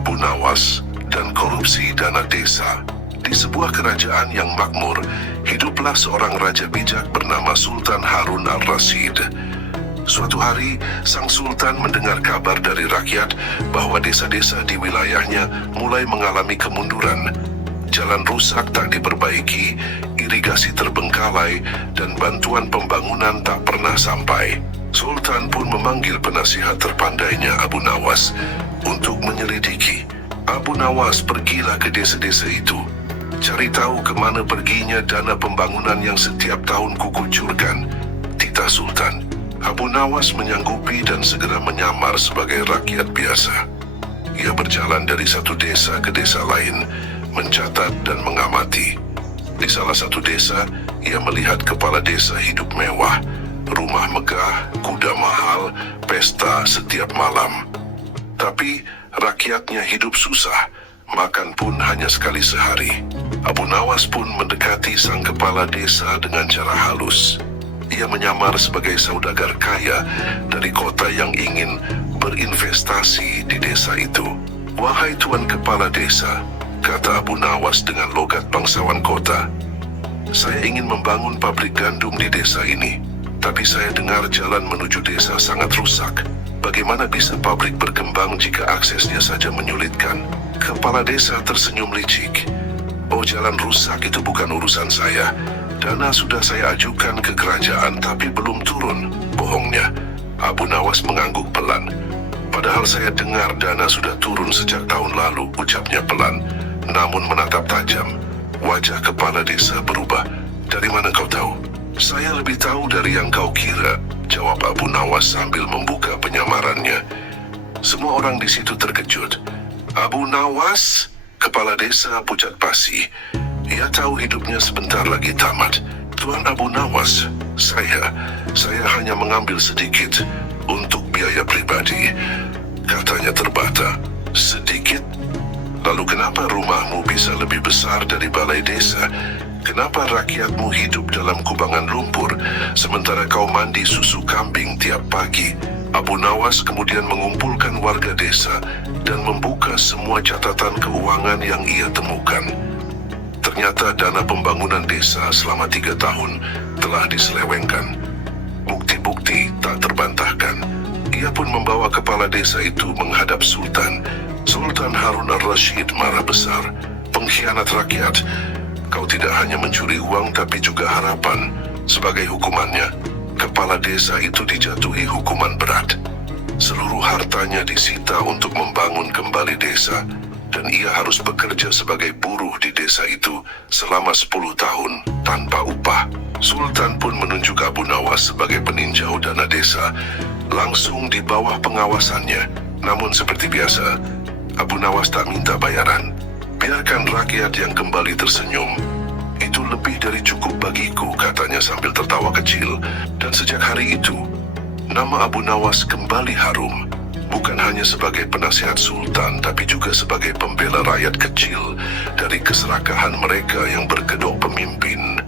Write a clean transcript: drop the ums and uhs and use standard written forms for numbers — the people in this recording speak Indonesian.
Abu Nawas dan korupsi dana desa. Di sebuah kerajaan yang makmur, hiduplah seorang raja bijak bernama Sultan Harun al-Rashid. Suatu hari, sang sultan mendengar kabar dari rakyat bahwa desa-desa di wilayahnya mulai mengalami kemunduran. Jalan rusak tak diperbaiki, irigasi terbengkalai, dan bantuan pembangunan tak pernah sampai. Sultan pun memanggil penasihat terpandainya Abu Nawas untuk menyelidiki. Abu Nawas pergilah ke desa-desa itu, cari tahu kemana perginya dana pembangunan yang setiap tahun kukucurkan. Titah Sultan, Abu Nawas menyanggupi dan segera menyamar sebagai rakyat biasa. Ia berjalan dari satu desa ke desa lain, mencatat dan mengamati. Di salah satu desa, ia melihat kepala desa hidup mewah, rumah megah, kuda mahal, pesta setiap malam. Tapi rakyatnya hidup susah, makan pun hanya sekali sehari. Abu Nawas pun mendekati sang kepala desa dengan cara halus. Ia menyamar sebagai saudagar kaya dari kota yang ingin berinvestasi di desa itu. "Wahai Tuan Kepala Desa," kata Abu Nawas dengan logat bangsawan kota, "saya ingin membangun pabrik gandum di desa ini. Tapi saya dengar jalan menuju desa sangat rusak. Bagaimana bisa pabrik berkembang jika aksesnya saja menyulitkan?" Kepala desa tersenyum licik. "Oh, jalan rusak itu bukan urusan saya. Dana sudah saya ajukan ke kerajaan tapi belum turun." "Bohongnya," Abu Nawas mengangguk pelan. "Padahal saya dengar dana sudah turun sejak tahun lalu," ucapnya pelan, namun menatap tajam. Wajah kepala desa berubah. "Dari mana kau tahu?" "Saya lebih tahu dari yang kau kira," jawab Abu Nawas sambil membuka penyamarannya. Semua orang di situ terkejut. "Abu Nawas?" Kepala desa pucat pasi. Ia tahu hidupnya sebentar lagi tamat. "Tuan Abu Nawas, saya hanya mengambil sedikit untuk biaya pribadi," katanya terbata. "Sedikit? Lalu kenapa rumahmu bisa lebih besar dari balai desa? Kenapa rakyatmu hidup dalam kubangan lumpur, sementara kau mandi susu kambing tiap pagi?" Abu Nawas kemudian mengumpulkan warga desa dan membuka semua catatan keuangan yang ia temukan. Ternyata dana pembangunan desa selama 3 tahun telah diselewengkan. Bukti-bukti tak terbantahkan. Ia pun membawa kepala desa itu menghadap Sultan. Sultan Harun al-Rashid marah besar. "Pengkhianat rakyat, kau tidak hanya mencuri uang tapi juga harapan." Sebagai hukumannya, kepala desa itu dijatuhi hukuman berat. Seluruh hartanya disita untuk membangun kembali desa, dan ia harus bekerja sebagai buruh di desa itu selama 10 tahun tanpa upah. Sultan pun menunjuk Abu Nawas sebagai peninjau dana desa, langsung di bawah pengawasannya. Namun seperti biasa, Abu Nawas tak minta bayaran. "Biarkan rakyat yang kembali tersenyum. Itu lebih dari cukup bagiku," katanya sambil tertawa kecil. Dan sejak hari itu, nama Abu Nawas kembali harum. Bukan hanya sebagai penasihat sultan, tapi juga sebagai pembela rakyat kecil dari keserakahan mereka yang berkedok pemimpin.